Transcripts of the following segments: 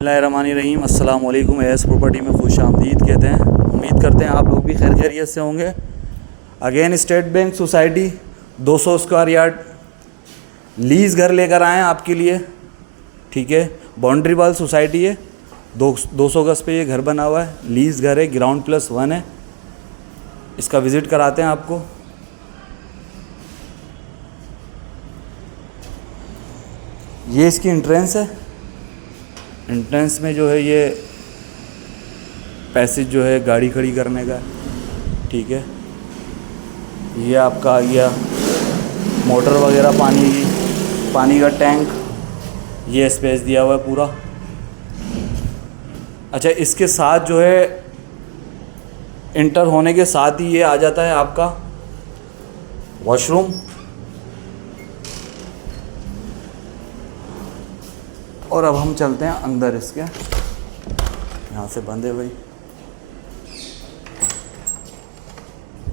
बिस्मिल्लाहिर्रहमानिर्रहीम। अस्सलाम वालेकुम। एस प्रॉपर्टी में खुश आमदीद कहते हैं। उम्मीद करते हैं आप लोग भी खैर खैरियत से होंगे। Again state bank society 200 square yard lease घर लेकर आए हैं आपके लिए। ठीक है, बाउंड्री वाल सोसाइटी है। 200 गज पे ये घर बना हुआ है। लीज़ घर है, ग्राउंड प्लस 1 है। इसका विज़िट कराते हैं आपको। ये इसकी एंट्रेंस है। एंट्रेंस में जो है ये पैसेज जो है गाड़ी खड़ी करने का। ठीक है, ये आपका आ गया मोटर वगैरह, पानी का टैंक। ये स्पेस दिया हुआ है पूरा। अच्छा, इसके साथ जो है इंटर होने के साथ ही ये आ जाता है आपका वॉशरूम। और अब हम चलते हैं अंदर इसके। यहाँ से बंद है भाई,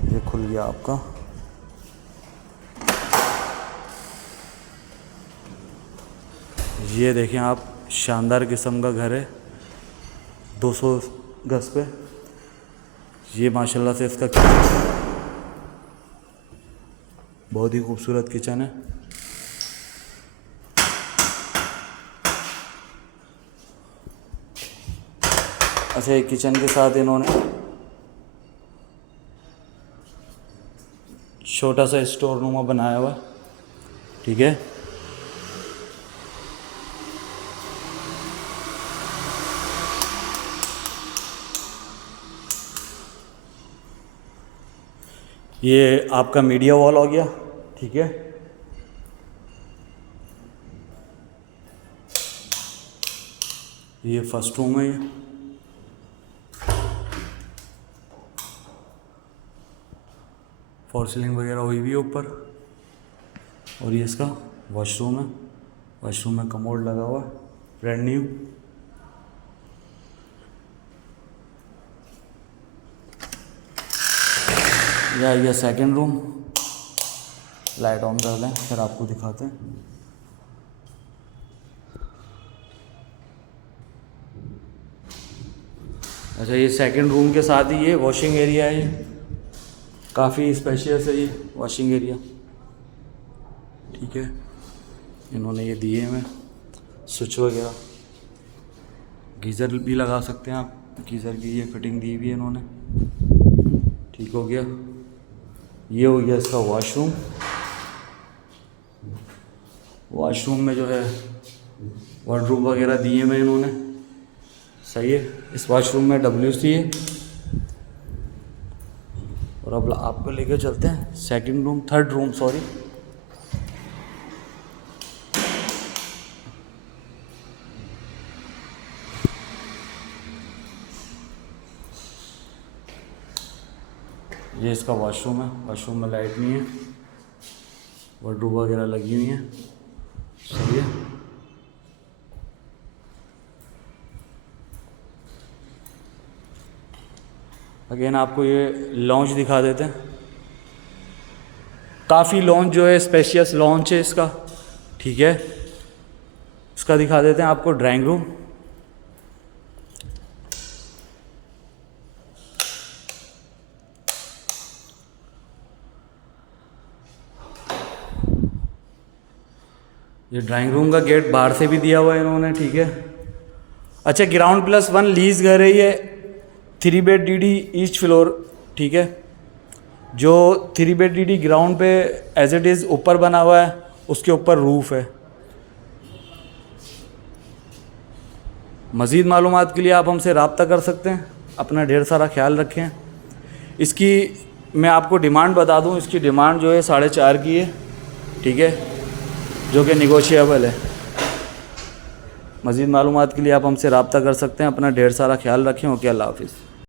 ये खुल गया आपका। ये देखें आप, शानदार किस्म का घर है 200 गज पे। ये माशाल्लाह से इसका किचन बहुत ही खूबसूरत किचन है। अच्छा, ये किचन के साथ इन्होंने छोटा सा स्टोर रूम बनाया हुआ है। ठीक है, ये आपका मीडिया वॉल हो गया। ठीक है, ये फर्स्ट रूम है। ये फॉर सीलिंग वगैरह हुई भी है ऊपर। और ये इसका वॉशरूम है। वॉशरूम में कमोड लगा हुआ है, ब्रांड न्यू। यह सेकंड रूम। लाइट ऑन कर दें फिर आपको दिखाते हैं। अच्छा, ये सेकंड रूम के साथ ही ये वॉशिंग एरिया है। ये काफ़ी स्पेशियस है ये वॉशिंग एरिया। ठीक है, इन्होंने ये दिए हैं स्विच वगैरह। गीज़र भी लगा सकते हैं आप, गीज़र की ये फिटिंग दी हुई है इन्होंने। ठीक हो गया, ये हो गया इसका वॉशरूम। वॉशरूम में जो है वार्डरोब वगैरह दिए हुए इन्होंने। सही है। इस वॉशरूम में WC है। और अब आपको लेके चलते हैं थर्ड रूम। ये इसका वॉशरूम है। वॉशरूम में लाइट नहीं है, वार्डरोब वगैरह लगी हुई है। सही है। अगेन आपको ये लॉन्च दिखा देते हैं। काफ़ी लॉन्च जो है स्पेशियस लॉन्च है इसका। ठीक है, इसका दिखा देते हैं आपको ड्राइंग रूम। ये ड्राइंग रूम का गेट बाहर से भी दिया हुआ है इन्होंने। ठीक है। अच्छा, ग्राउंड प्लस 1 लीज घर है ये। 3 बेड DD ईस्ट फ्लोर। ठीक है, जो 3 बेड DD ग्राउंड पे एज इट इज़ ऊपर बना हुआ है, उसके ऊपर रूफ है। मज़ीद मालूमात के लिए आप हमसे रब्ता कर सकते हैं। अपना ढेर सारा ख्याल रखें। इसकी मैं आपको डिमांड बता दूं, इसकी डिमांड जो है 4.5 की है। ठीक है, जो कि निगोशिएबल है। मज़ीद मालूमात के लिए आप हमसे रब्ता कर सकते हैं। अपना ढेर सारा ख्याल रखें। ओके, अल्लाह हाफिज़।